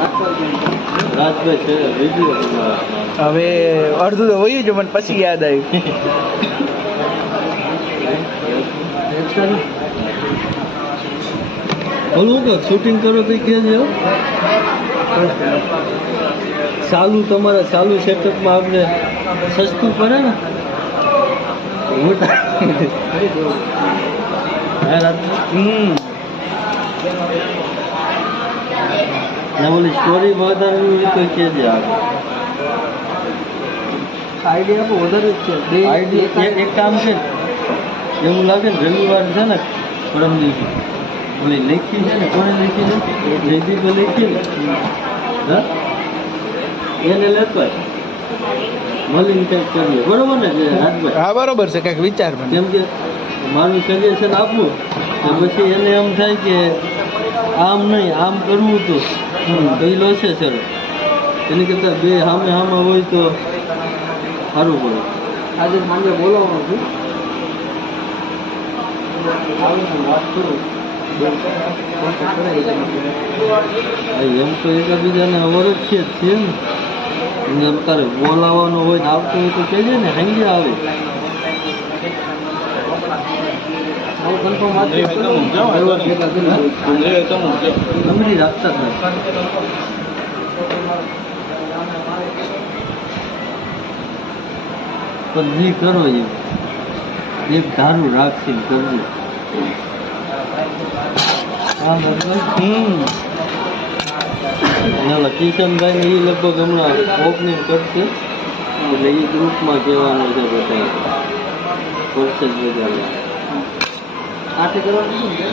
રાજભાઈ છે વિડીયો હવે અડધું તો વયું છે, મને પછી યાદ આવ્યું. બોલું કે શૂટિંગ કરો તો કહેજો. ચાલુ તમારા ચાલુ સેટઅપમાં આપણે સસ્તું પડે ને. બોલી સ્ટોરી વધારવી હોય તો કહેજે. આઈડિયા આપો વધારે જ છે. આઈડિયા એક કામ છે, એવું લાગે ને રવિવાર છે ને પરમ દિવસે ઓલી લખી છે ને, કોને લખી છે? જયદીપે લખી ને, હા એને લેતો મળીને કંઈક કરીએ. બરોબર ને રાજભાઈ? હા બરોબર છે, કંઈક વિચાર મને. કેમ કે મારું સજેશન આપવું તો પછી એને એમ થાય કે આમ નહીં આમ કરવું તો એ લો છે સર. એની કરતાં બે સામે સામે હોય તો સારું પડે. આજે સાંજે બોલાવવાનું છું. વાત કરું એમ તો એકબીજાને અવરોધીએ જ છીએ ને. અને એમ તારે બોલાવવાનો હોય આવતો હોય તો કહેજે ને, હંગે આવે. અમરી રાખતા થાય. પણ જે કરો એ એક ધારું રાખશે કરજો. કિશનભાઈ ને એ લગભગ હમણાં ઓપનિંગ કરશે, એટલે એ ગ્રુપમાં કહેવાનું છે બધા કરશે જ બધા. આથી કરવાનું છે.